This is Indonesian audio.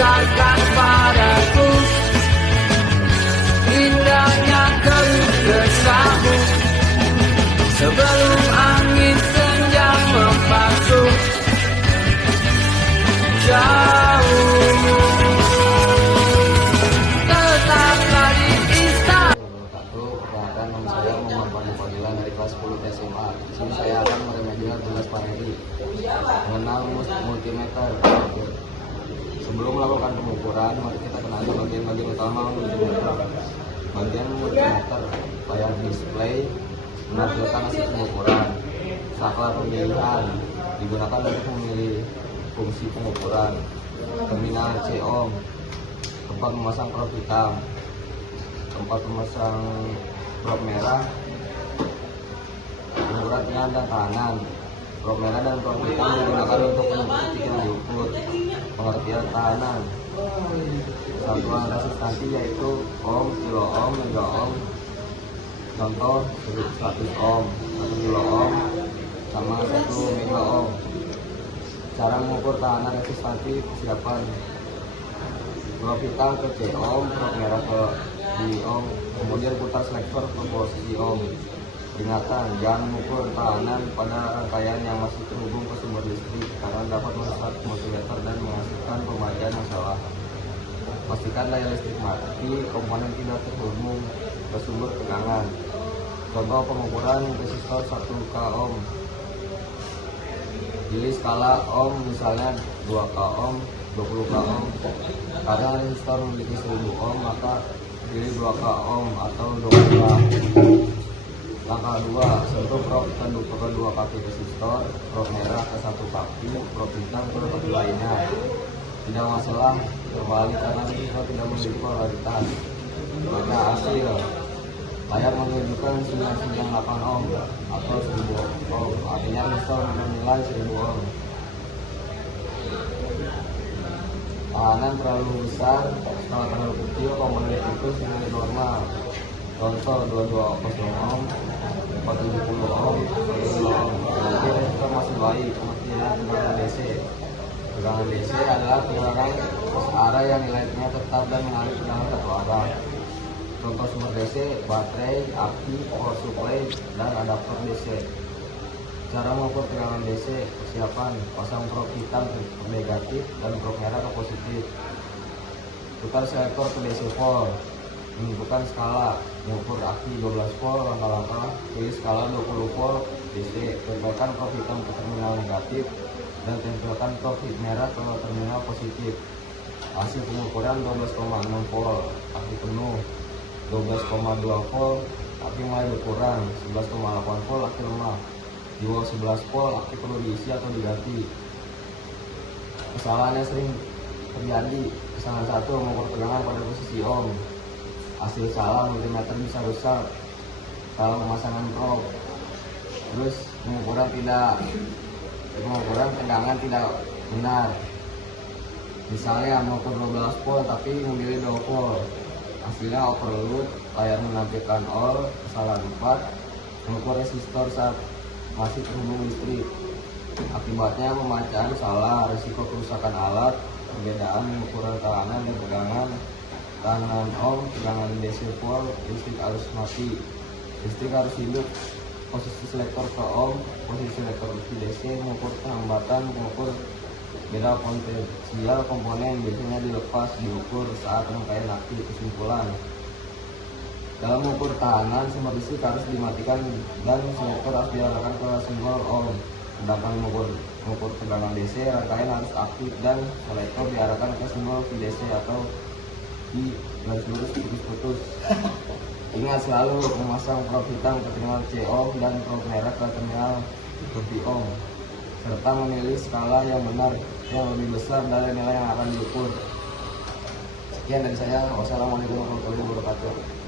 katakan padaku indahnya kesamu sebelum angin senja membasuh jauh. Tetaplah di istana. Perkenalkan, nama saya Muhammad Fadil Fadilan dari kelas 10 SMA. Di sini saya akan meremedial tugas Paredi mengenal multimeter. Sebelum melakukan pengukuran, mari kita kenali bagian-bagian utama multimeter. Bagian multimeter, layar display menampilkan hasil pengukuran. Saklar pemilihan digunakan untuk memilih fungsi pengukuran. Terminal C ohm, tempat memasang prob hitam. Tempat memasang prob merah, pengukuran ringan dan tahanan. Prob merah dan prob hitam digunakan untuk mengukur titik yang diukur. Pengertian tahanan, satuan resistansi yaitu ohm, kilo ohm, mega ohm. Contoh 100 ohm, 1 kilo ohm sama 1 mega ohm. Cara mengukur tahanan resistansi, persiapan prob hitam ke C ohm, prob merah ke di ohm, kemudian putar selektor ke posisi ohm. Peringatan, jangan mengukur tahanan pada rangkaian yang masih terhubung ke sumber listrik karena dapat merusak multimeter dan menghasilkan pemajaan yang salah. Pastikan daya listrik mati, komponen tidak terhubung ke sumber tegangan. Contoh pengukuran resistor 1 k ohm. Pilih skala ohm, misalnya 2 k ohm, 20 k ohm. Karena resistor memiliki 1000 ohm, maka pilih 2 k ohm atau 20 k. Langkah 2, sentuh prob dan ke 2 kaki resistor, prob merah ke 1 kaki, prob hitam ke kaki lainnya. Tidak masalah terbalik karena resistor tidak memiliki polaritas. Maka hasil layar menunjukkan 998 ohm atau 1000 ohm, artinya resistor bernilai 1000 ohm. Tahanan terlalu besar, kalau terlalu kecil komponen itu nilai normal. Contoh 22 ohm, 470 ohm, 1 ohm. Jadi resistor masih baik, sepertinya tegangan DC. Tegangan DC adalah tegangan arah yang nilainya tetap dan mengalir tegangan satu arah. Contoh sumber DC, baterai, aki, power supply, dan adaptor DC. Cara mengukur tegangan DC, persiapan, pasang prob hitam ke negatif dan prob merah ke positif. Putar selektor ke DC pole. Menentukan skala, mengukur aki 12 volt, langkah-langkah, pilih skala 20 volt DC, tempelkan prob hitam ke terminal negatif, dan tempelkan prob merah ke terminal positif. Hasil pengukuran 12,6 volt, aki penuh, 12,2 volt, aki mulai berkurang, 11,8 volt, aki lemah, di bawah 11 volt, aki perlu diisi atau diganti. Kesalahan yang sering terjadi, kesalahan 1, mengukur tegangan pada posisi ohm. Hasil salah, multimeter bisa rusak. Salah pemasangan prob. Terus pengukuran tegangan tidak benar. Misalnya mengukur 12 volt tapi memilih 2 volt. Hasilnya overload, layar menampilkan all. Kesalahan 4, mengukur resistor saat masih terhubung listrik. Akibatnya pemajaan salah, risiko kerusakan alat, perbedaan pengukuran tahanan dan tegangan. Tahanan ohm, tegangan DC volt, listrik harus mati, listrik harus hidup, posisi selektor ke ohm, posisi selektor ke DC, mengukur hambatan, mengukur beda potensial komponen, biasanya dilepas, diukur saat rangkaian aktif. Kesimpulan, dalam mengukur tahanan, sumber listrik harus dimatikan dan selektor harus diarahkan ke simbol ohm. Sedangkan mengukur tegangan DC, rangkaian harus aktif dan selektor diarahkan ke simbol VDC atau di garis lurus putus-putus. Ingat selalu memasang prob hitam ke terminal C ohm dan prob merah ke terminal V ohm, serta memilih skala yang benar yang lebih besar dari nilai yang akan diukur. Sekian dari saya. Wassalamualaikum warahmatullahi wabarakatuh.